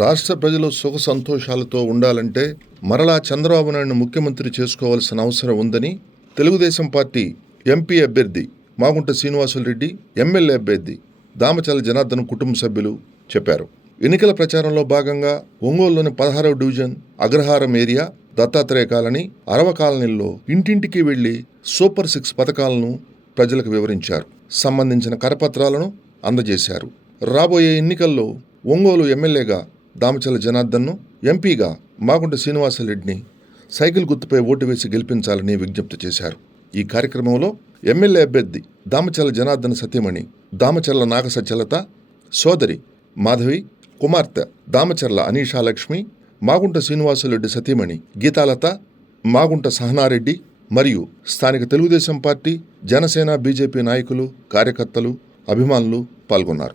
రాష్ట్ర ప్రజలు సుఖ సంతోషాలతో ఉండాలంటే మరలా చంద్రబాబు నాయుడు ముఖ్యమంత్రి చేసుకోవాల్సిన అవసరం ఉందని తెలుగుదేశం పార్టీ ఎంపీ అభ్యర్థి మాగుంట శ్రీనివాసులరెడ్డి ఎమ్మెల్యే అభ్యర్థి దామచల జనార్దన్ కుటుంబ సభ్యులు చెప్పారు. ఎన్నికల ప్రచారంలో భాగంగా ఒంగోలులోని పదహారవ division Agraharam area Dattatreya colony అరవ కాలనీల్లో ఇంటింటికి వెళ్ళి సూపర్ సిక్స్ పథకాలను ప్రజలకు వివరించారు. సంబంధించిన కరపత్రాలను అందజేశారు. రాబోయే ఎన్నికల్లో ఒంగోలు ఎమ్మెల్యేగా దామచల జనార్దన్ను ఎంపీగా మాగుంట శ్రీనివాసరెడ్డిని సైకిల్ గుర్తుపై ఓటు వేసి గెలిపించాలని విజ్ఞప్తి చేశారు. ఈ కార్యక్రమంలో ఎమ్మెల్యే అభ్యర్థి దామచల జనార్దన్ సత్యమణి దామచర్ల నాగసచలత సోదరి మాధవి కుమార్తె దామచర్ల అనీషాలక్ష్మి మాగుంట శ్రీనివాసరెడ్డి సతీమణి గీతాలత మాగుంట సహనారెడ్డి మరియు స్థానిక తెలుగుదేశం పార్టీ జనసేన బీజేపీ నాయకులు కార్యకర్తలు అభిమానులు పాల్గొన్నారు.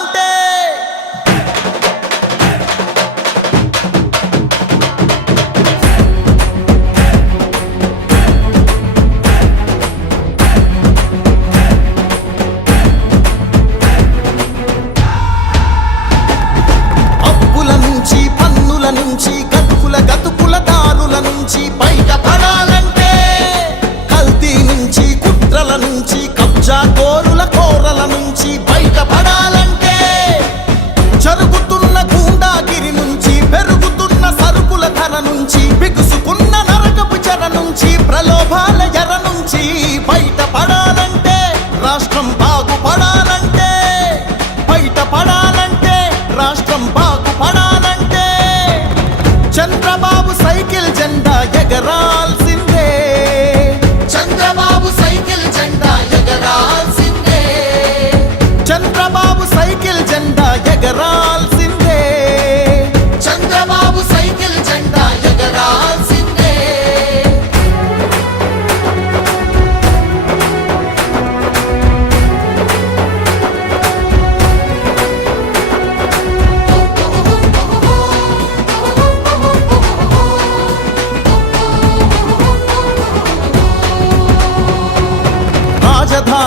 నుంచి బయట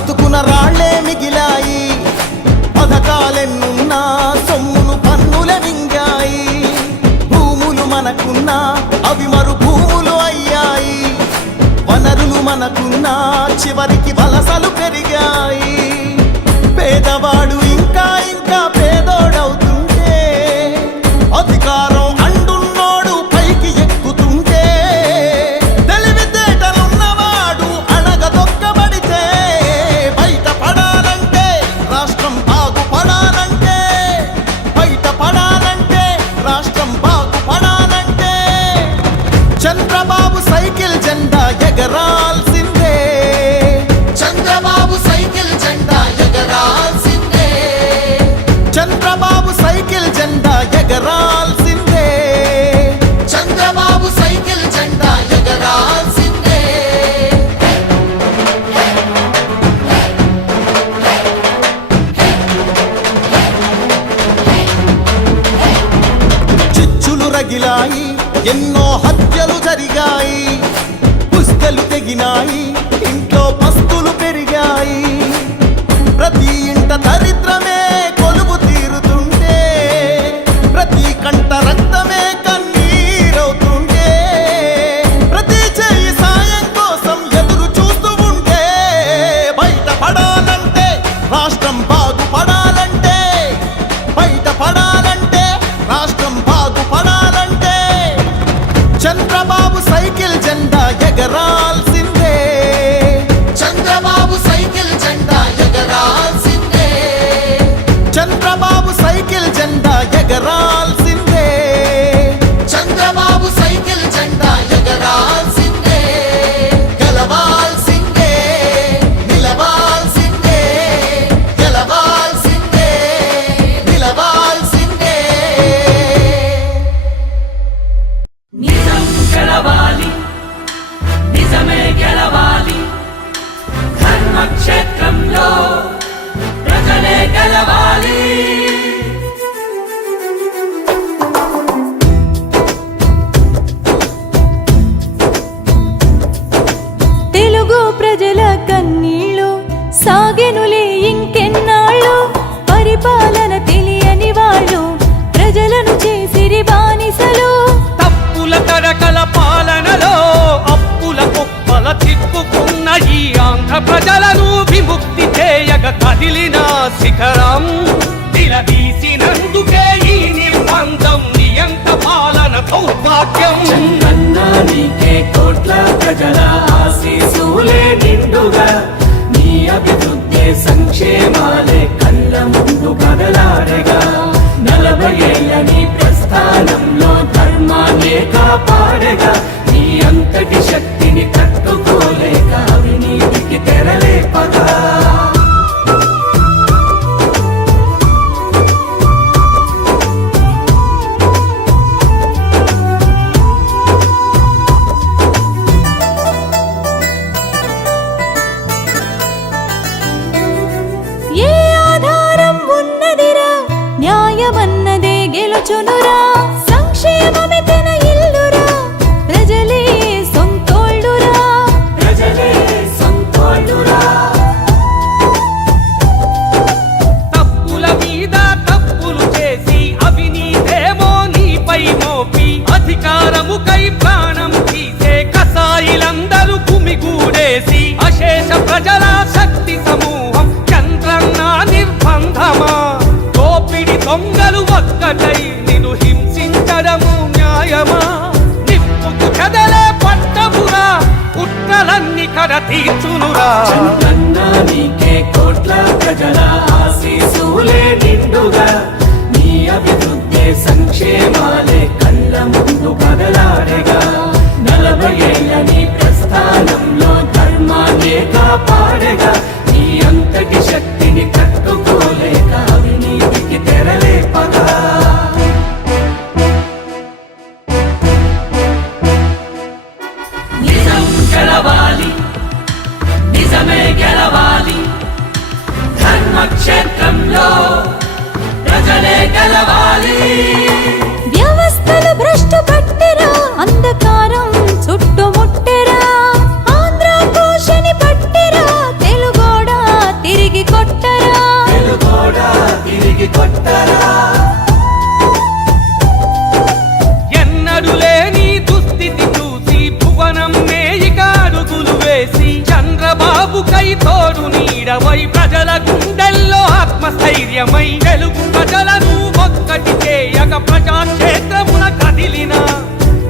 బతుకున రాళ్ళే మిగిలాయి. పథకాలెన్నున్నా సొమ్మును పన్నుల మింగాయి. భూములు మనకున్నా అవి మరు భూములు అయ్యాయి. వనరులు మనకున్నా చివరికి వలసలు పెరిగాయి. పేదవాడు ఎన్నో హత్యలు జరిగాయి. పుస్తలు తెగినాయి ఇంట్లో పస్తులు పెరిగాయి. ప్రతి ఇంట దరిద్రమే కదిలిన శిఖరం నిలదీసినందుకే ఈ నిర్బంధం నియంత పాలన దౌర్భాగ్యం. నీకే కోట్ల ప్రజల ఆశీసులే నిండుగా నీ అభివృద్ధి సంక్షేమాలే కళ్ళ ముందు కదలారగా నలభై ఏళ్ళ నీ ప్రస్థానంలో ధర్మాన్నే కాపాడగా you తీర్చునురా ప్రజాక్షేత్రమున కదిలిన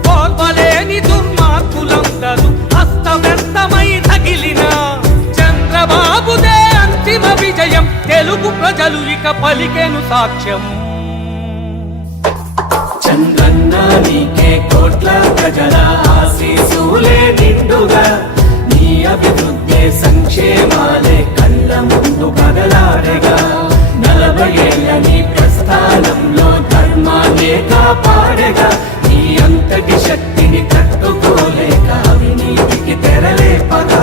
కోల్వలేని దుర్మార్గులందరూ అస్తవ్యస్తమై తగిలిన చంద్రబాబుదే అంతిమ విజయం. తెలుగు ప్రజలు ఇక పలికెను సాక్ష్యం. చంద్రన్న నీకే కోట్ల ప్రజల ఆశీసులే నిండు కాపాడగా నీ అంతటి శక్తిని తట్టుకోలేక అవినీతికి తెరలేపగా.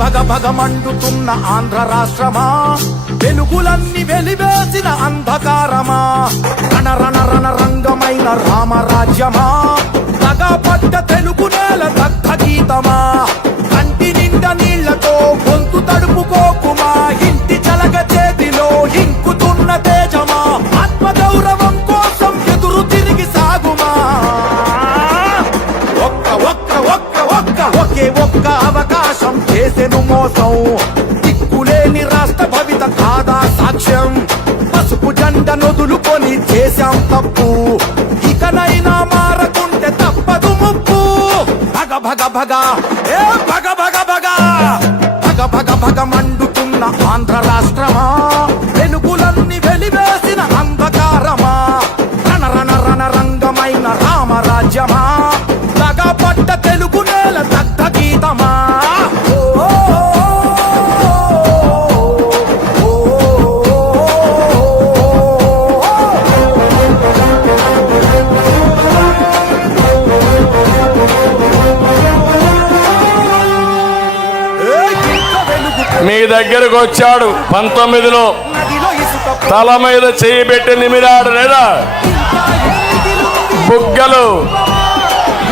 భగ భగ మండుతున్న ఆంధ్ర రాష్ట్రమా? వెలుగులన్నీ వెలివేసిన అంధకారమా? రణ రణ రణ రంగమైన రామరాజ్యమా? పడ్డ తెలుగు నేల దగ్ధ గీతమా? కంటి నిండా నీళ్ళతో గొంతు తడుపుకోకుమా? చేసెను మోసం. దిక్కులేని రాష్ట్ర భవిత కాదా సాక్ష్యం. పసుపు జంట నొదులుకొని చేశాం తప్పు. ఇకనైనా మారకుంటే తప్పదు ముప్పు. భగ భగ భగ. ఏ భగ భగ భగ. భగ భగ భగ మండుతున్న ఆంధ్ర రాష్ట్రమా? దగ్గరకు వచ్చాడు. పంతొమ్మిదిలో తల మీద చేయి పెట్టి నిమిరాడు లేదా? బుగ్గలు.